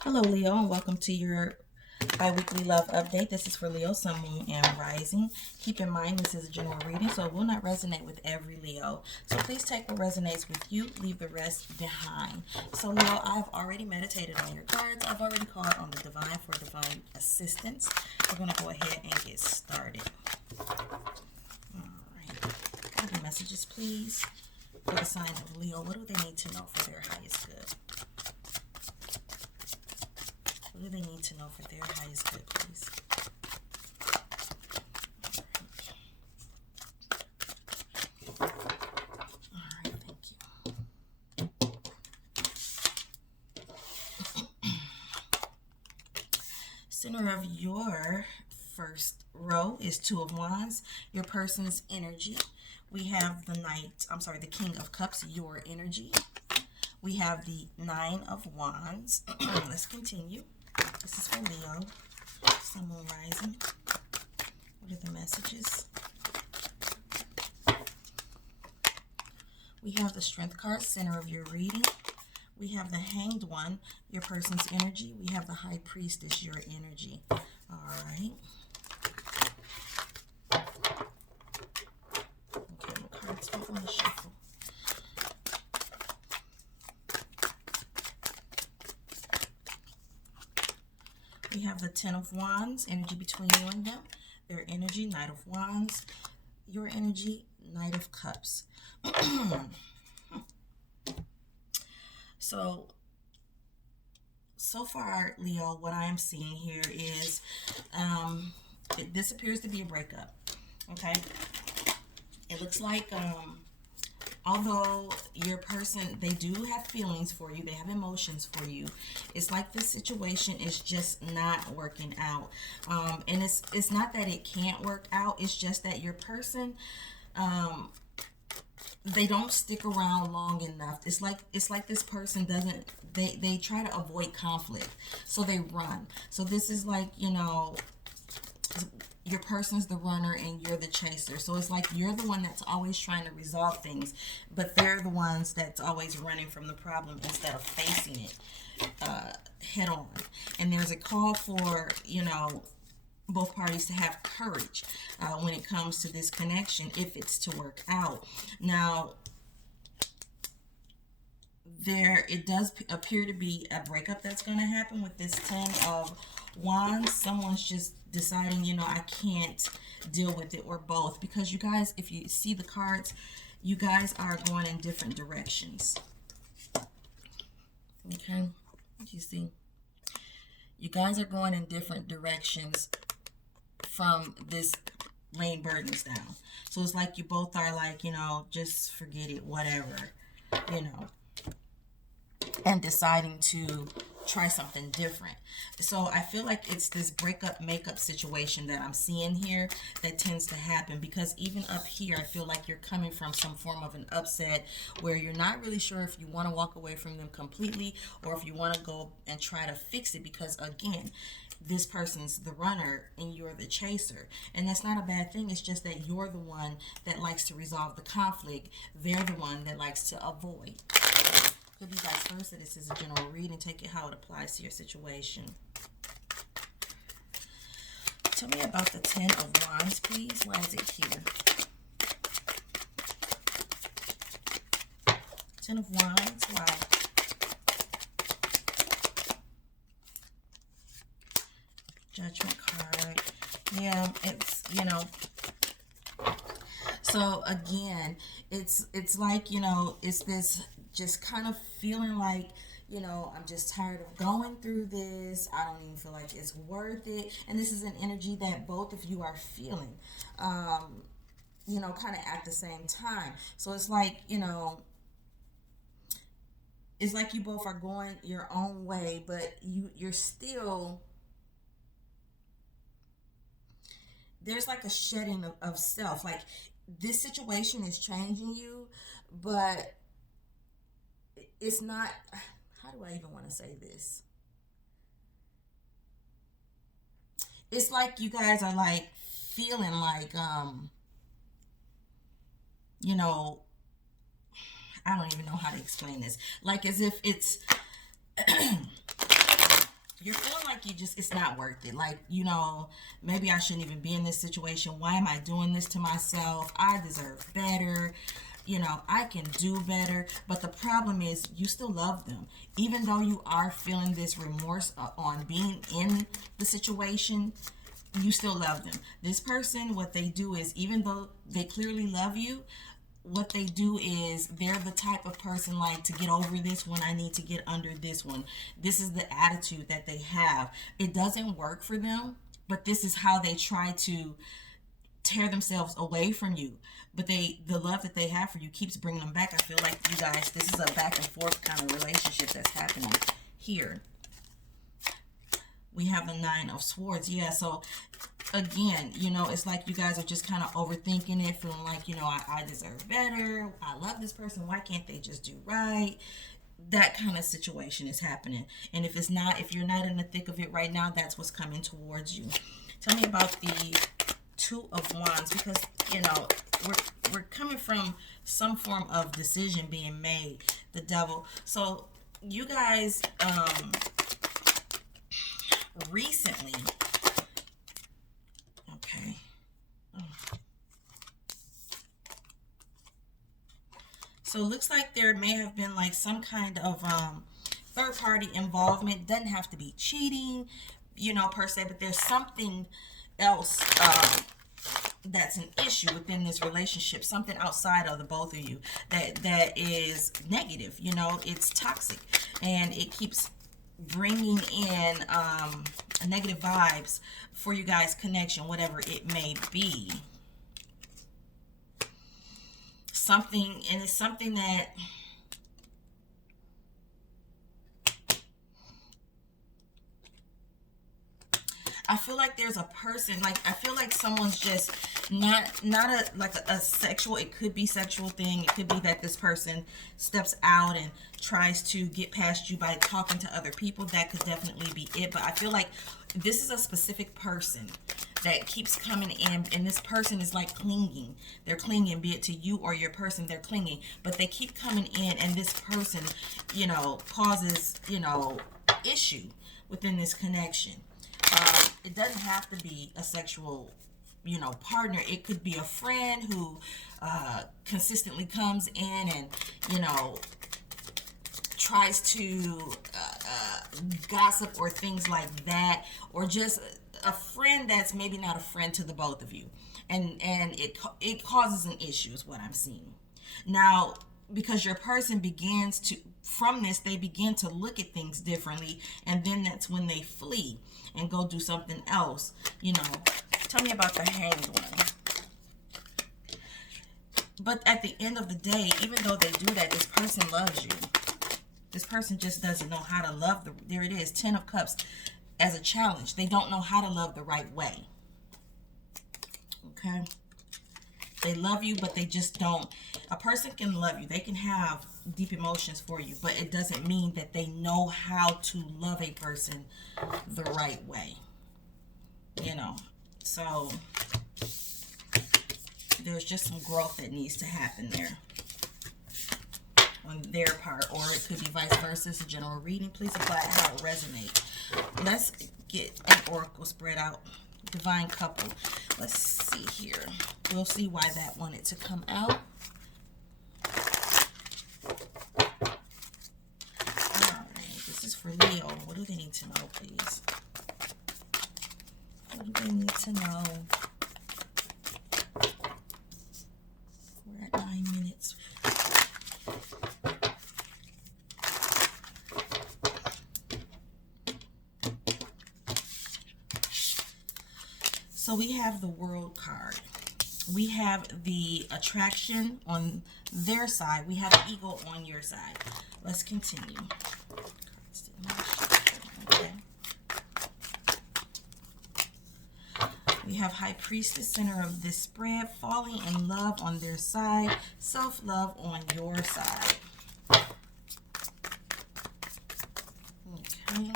Hello, Leo, and welcome to your bi-weekly love update. This is for Leo, Sun, Moon, and Rising. Keep in mind this is a general reading, so it will not resonate with every Leo. So please take what resonates with you, leave the rest behind. So Leo, I've already meditated on your cards. I've already called on the divine for divine assistance. We're going to go ahead and get started. All right. What are the messages, please, for the sign of Leo? What do they need to know for their highest good? What do they need to know for their highest good, please? All right, thank you. Center of your first row is Two of Wands, your person's energy. We have the King of Cups, your energy. We have the Nine of Wands. Let's continue. This is for Leo, Sun, Moon, Rising. What are the messages? We have the Strength card, center of your reading. We have the Hanged One, your person's energy. We have the High Priestess, your energy. All right. Okay, the cards go on the shuffle. We have the Ten of Wands, energy between you and them. Their energy, Knight of Wands. Your energy, Knight of Cups. So far, Leo, what I am seeing here is this appears to be a breakup. Okay? It looks like although your person, they do have feelings for you, they have emotions for you, it's like this situation is just not working out. And it's not that it can't work out, it's just that your person, they don't stick around long enough. It's like this person doesn't, they try to avoid conflict, so they run. So this is like, your person's the runner and you're the chaser. So it's like you're the one that's always trying to resolve things, but they're the ones that's always running from the problem instead of facing it head on. And there's a call for, both parties to have courage when it comes to this connection, if it's to work out. Now, it does appear to be a breakup that's going to happen with this Ten of Wands. Someone's just deciding, I can't deal with it, or both, because you guys, if you see the cards, you guys are going in different directions. Okay, you see, you guys are going in different directions from this laying burdens down. So it's like you both are like, just forget it, whatever, and deciding to try something different. So I feel like it's this breakup makeup situation that I'm seeing here that tends to happen, because even up here I feel like you're coming from some form of an upset where you're not really sure if you want to walk away from them completely or if you want to go and try to fix it, because again, this person's the runner and you're the chaser, and that's not a bad thing. It's just that you're the one that likes to resolve the conflict, they're the one that likes to avoid. Could be vice versa. This is a general reading. Take it how it applies to your situation. Tell me about the Ten of Wands, please. Why is it here? Ten of Wands, why? Judgment card. Yeah, it's, so again, it's like, it's this just kind of feeling like, I'm just tired of going through this. I don't even feel like it's worth it. And this is an energy that both of you are feeling, kind of at the same time. So it's like, it's like you both are going your own way, but you're still, there's like a shedding of self. Like this situation is changing you, but it's not, how do I even want to say this? It's like you guys are like feeling like, I don't even know how to explain this. Like as if it's you're feeling like it's not worth it. Like, maybe I shouldn't even be in this situation. Why am I doing this to myself? I deserve better. I can do better. But the problem is you still love them. Even though you are feeling this remorse on being in the situation, you still love them. This person, what they do is, even though they clearly love you, what they do is they're the type of person like, to get over this one, I need to get under this one. This is the attitude that they have. It doesn't work for them, but this is how they try to tear themselves away from you. But the love that they have for you keeps bringing them back. I feel like, you guys, this is a back and forth kind of relationship that's happening here. We have the 9 of Swords. Yeah, so again, it's like you guys are just kind of overthinking it, feeling like, I deserve better. I love this person. Why can't they just do right? That kind of situation is happening. And if you're not in the thick of it right now, that's what's coming towards you. Tell me about the 2 of Wands, because, we're coming from some form of decision being made. The Devil. So you guys, recently, okay, so it looks like there may have been like some kind of third party involvement. Doesn't have to be cheating, per se, but there's something else that's an issue within this relationship, something outside of the both of you that is negative. It's toxic, and it keeps bringing in negative vibes for you guys' connection, whatever it may be. It's something that I feel like there's a person, like, I feel like someone's just not a sexual, it could be sexual thing. It could be that this person steps out and tries to get past you by talking to other people. That could definitely be it. But I feel like this is a specific person that keeps coming in, and this person is like clinging. They're clinging, be it to you or your person, they're clinging. But they keep coming in, and this person, causes, issue within this connection. It doesn't have to be a sexual, partner. It could be a friend who consistently comes in and, tries to gossip or things like that, or just a friend that's maybe not a friend to the both of you, and it causes an issue is what I'm seeing now, because your person begins to, from this, they begin to look at things differently, and then that's when they flee and go do something else. Tell me about the Hanged One. But at the end of the day, even though they do that, this person loves you. This person just doesn't know how to love there it is, 10 of Cups as a challenge. They don't know how to love the right way. Okay? They love you, but they just don't. A person can love you. They can have deep emotions for you, but it doesn't mean that they know how to love a person the right way. So there's just some growth that needs to happen there on their part, or it could be vice versa. It's a general reading. Please apply it how it resonates. Let's get an oracle spread out. Divine couple. Let's see here. We'll see why that wanted to come out. Alright, this is for Leo. What do they need to know, please? What do they need to know? We're at 9 minutes. So we have the World card. We have the attraction on their side. We have ego on your side. Let's continue. Okay. We have High Priestess, center of this spread, falling in love on their side, self-love on your side. Okay.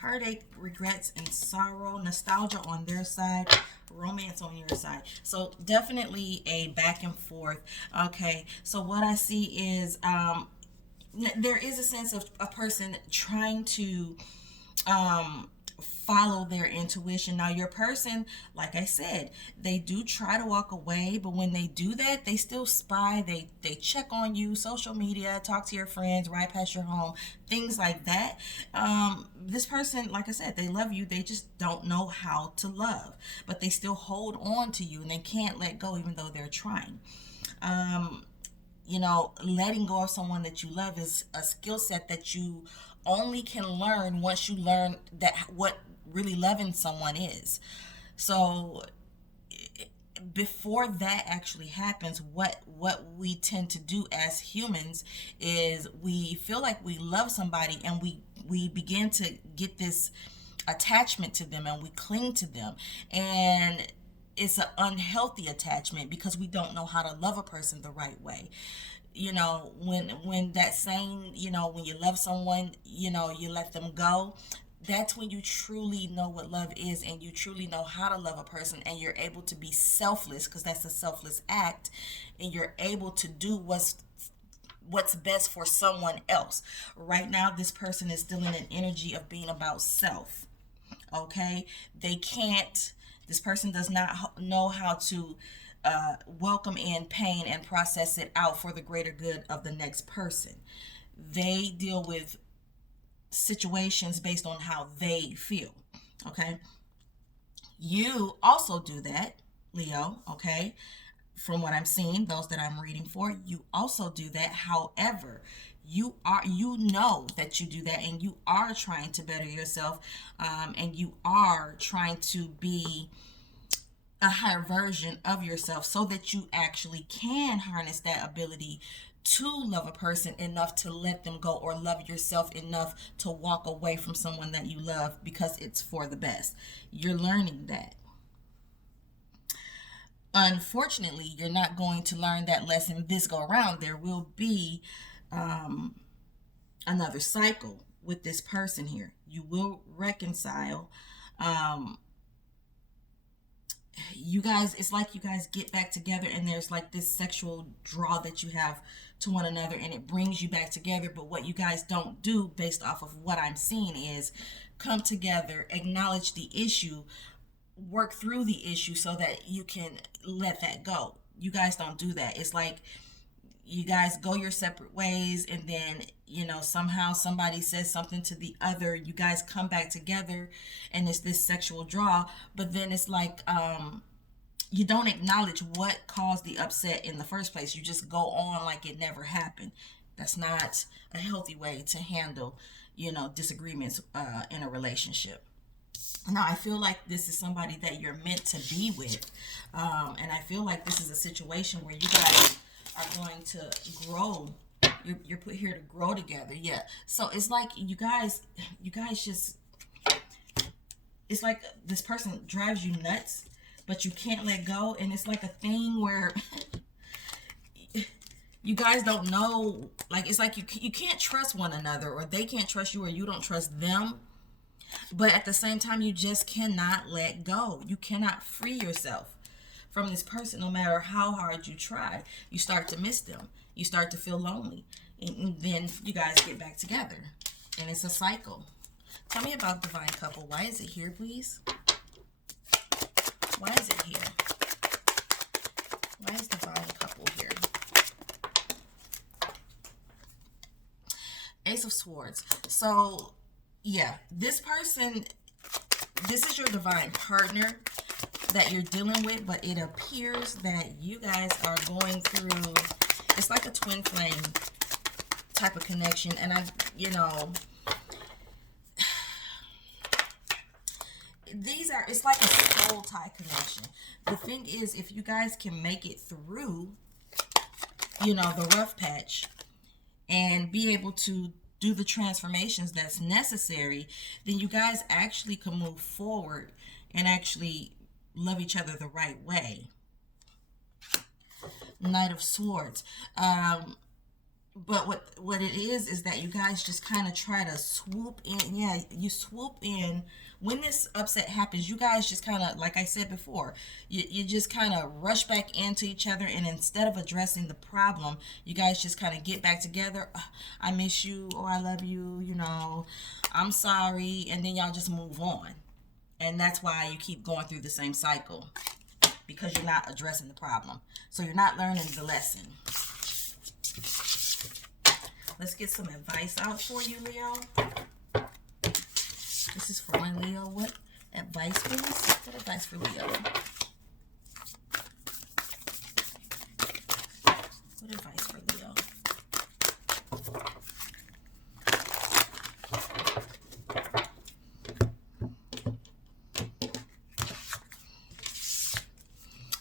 Heartache, regrets, and sorrow, nostalgia on their side, romance on your side. So definitely a back and forth. Okay, so what I see is there is a sense of a person trying to follow their intuition. Now your person, like I said, they do try to walk away, but when they do that, they still spy, they check on you, social media, talk to your friends right past your home, things like that. This person, like I said, they love you, they just don't know how to love, but they still hold on to you and they can't let go even though they're trying. Letting go of someone that you love is a skill set that you only can learn once you learn that what really loving someone is. So before that actually happens, what we tend to do as humans is we feel like we love somebody and we begin to get this attachment to them and we cling to them, and it's an unhealthy attachment because we don't know how to love a person the right way. When that saying, when you love someone, you let them go, that's when you truly know what love is and you truly know how to love a person, and you're able to be selfless, because that's a selfless act, and you're able to do what's best for someone else. Right now, this person is still in an energy of being about self. Okay? This person does not know how to welcome in pain and process it out for the greater good of the next person. They deal with situations based on how they feel. Okay? You also do that, Leo. Okay? From what I'm seeing, those that I'm reading for, you also do that. However, you know that you do that, and you are trying to better yourself, and you are trying to be a higher version of yourself so that you actually can harness that ability to love a person enough to let them go, or love yourself enough to walk away from someone that you love because it's for the best. You're learning that. Unfortunately, you're not going to learn that lesson this go around. There will be another cycle with this person here. You will reconcile. You guys, it's like you guys get back together, and there's like this sexual draw that you have to one another, and it brings you back together. But what you guys don't do, based off of what I'm seeing, is come together, acknowledge the issue, work through the issue so that you can let that go. You guys don't do that. It's like you guys go your separate ways, and then somehow somebody says something to the other, you guys come back together, and it's this sexual draw. But then it's like you don't acknowledge what caused the upset in the first place. You just go on like it never happened. That's not a healthy way to handle disagreements in a relationship. Now, I feel like this is somebody that you're meant to be with, and I feel like this is a situation where you guys are going to grow. You're put here to grow together. Yeah. So it's like you guys just, it's like this person drives you nuts, but you can't let go. And it's like a thing where you guys don't know, like, it's like you can't trust one another, or they can't trust you, or you don't trust them. But at the same time, you just cannot let go. You cannot free yourself from this person no matter how hard you try. You start to miss them. You start to feel lonely. And then you guys get back together. And it's a cycle. Tell me about Divine Couple. Why is it here, please? Why is it here? Why is Divine Couple here? Ace of Swords. So, yeah, this person, this is your divine partner that you're dealing with, but it appears that you guys are going through, it's like a twin flame type of connection. And it's like a soul tie connection. The thing is, if you guys can make it through, the rough patch and be able to do the transformations that's necessary, then you guys actually can move forward and actually love each other the right way. Knight of Swords. But what it is that you guys just kind of try to swoop in. Yeah, you swoop in when this upset happens. You guys just kind of, like I said before, you just kind of rush back into each other, and instead of addressing the problem, you guys just kind of get back together. I miss you. Oh, I love you. You know, I'm sorry, and then y'all just move on. And that's why you keep going through the same cycle, because you're not addressing the problem. So you're not learning the lesson. Let's get some advice out for you, Leo. This is for my Leo. What advice, please? What advice for Leo? What advice for Leo?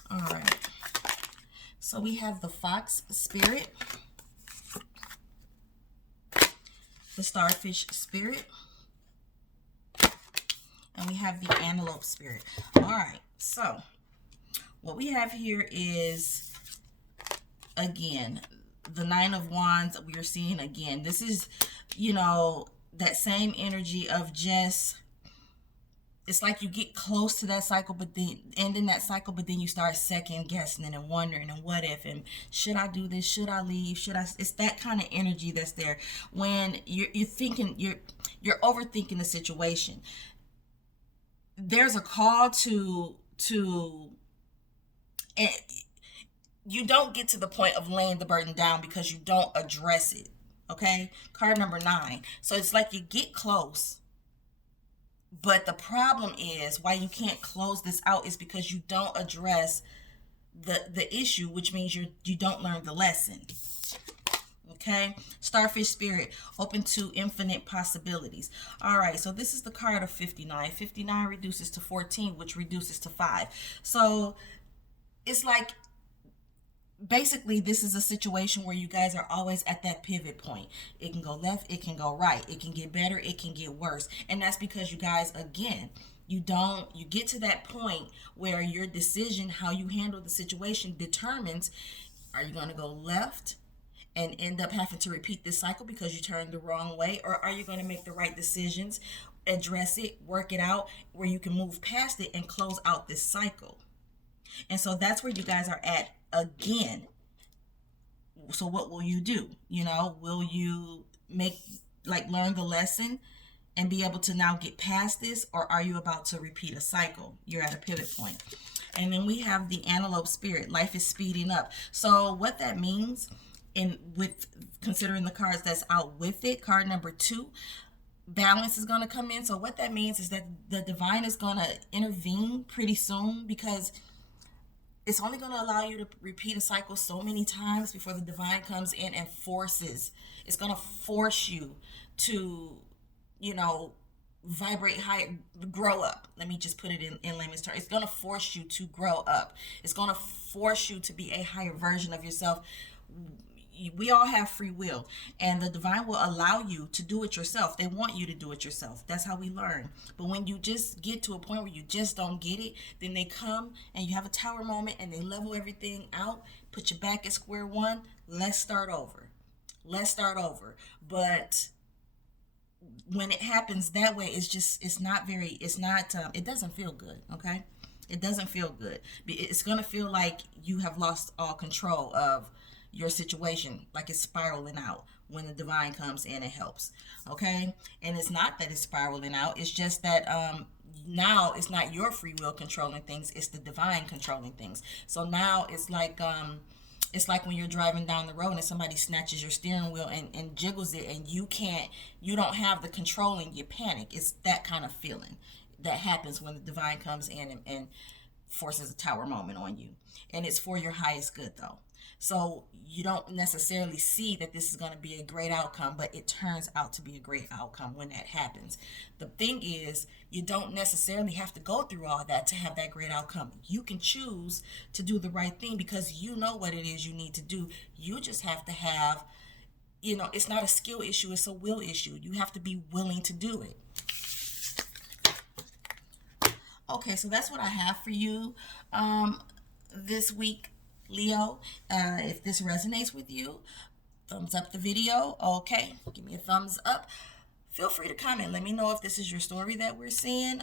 All right. So we have the fox spirit, the starfish spirit, and we have the antelope spirit. All right, so what we have here is, again, the Nine of Wands. We are seeing again, this is, you know, that same energy of just, it's like you get close to that cycle, but then ending that cycle, but then you start second guessing and wondering, and what if, and should I do this? Should I leave? Should I? It's that kind of energy that's there when you're thinking, you're overthinking the situation. There's a call to and you don't get to the point of laying the burden down because you don't address it. Okay, card number 9. So it's like you get close. But the problem is, why you can't close this out is because you don't address the issue, which means you don't learn the lesson. Okay, starfish spirit, open to infinite possibilities. All right, so this is the card of 59. 59 reduces to 14, which reduces to 5. So it's like, basically, this is a situation where you guys are always at that pivot point. It can go left, it can go right, it can get better, it can get worse. And that's because you guys, again, you get to that point where your decision, how you handle the situation, determines, are you going to go left and end up having to repeat this cycle because you turned the wrong way, or are you going to make the right decisions, address it, work it out, where you can move past it and close out this cycle? And so that's where you guys are at again. So what will you do? You know, will you learn the lesson and be able to now get past this, or are you about to repeat a cycle? You're at a pivot point. And then we have the antelope spirit. Life is speeding up. So what that means, with considering the cards that's out with it, card number 2, balance is going to come in. So what that means is that the divine is going to intervene pretty soon, because it's only going to allow you to repeat a cycle so many times before the divine comes in and forces. It's going to force you to, vibrate higher, grow up. Let me just put it in layman's terms. It's going to force you to grow up. It's going to force you to be a higher version of yourself. We all have free will, and the divine will allow you to do it yourself. They want you to do it yourself. That's how we learn. But when you just get to a point where you just don't get it, then they come and you have a tower moment and they level everything out, put you back at square one. Let's start over. But when it happens that way, it doesn't feel good. Okay. It doesn't feel good. It's going to feel like you have lost all control of your situation, like it's spiraling out when the divine comes in and helps. Okay. And it's not that it's spiraling out. It's just that now it's not your free will controlling things. It's the divine controlling things. So now it's like when you're driving down the road and somebody snatches your steering wheel and jiggles it, and you don't have the control and you panic. It's that kind of feeling that happens when the divine comes in and forces a tower moment on you. And it's for your highest good, though. So you don't necessarily see that this is going to be a great outcome, but it turns out to be a great outcome when that happens. The thing is, you don't necessarily have to go through all that to have that great outcome. You can choose to do the right thing because you know what it is you need to do. You just have to have, it's not a skill issue, it's a will issue. You have to be willing to do it. Okay, so that's what I have for you this week, Leo. If this resonates with you, Thumbs up the video. Okay, give me a thumbs up. Feel free to comment. Let me know if this is your story that we're seeing.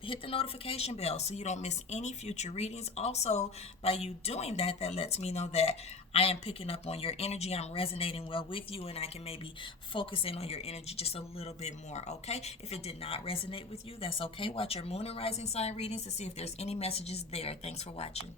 Hit the notification bell so you don't miss any future readings. Also, by you doing that, that lets me know that I am picking up on your energy. I'm resonating well with you, and I can maybe focus in on your energy just a little bit more, okay? If it did not resonate with you, that's okay. Watch your moon and rising sign readings to see if there's any messages there. Thanks for watching.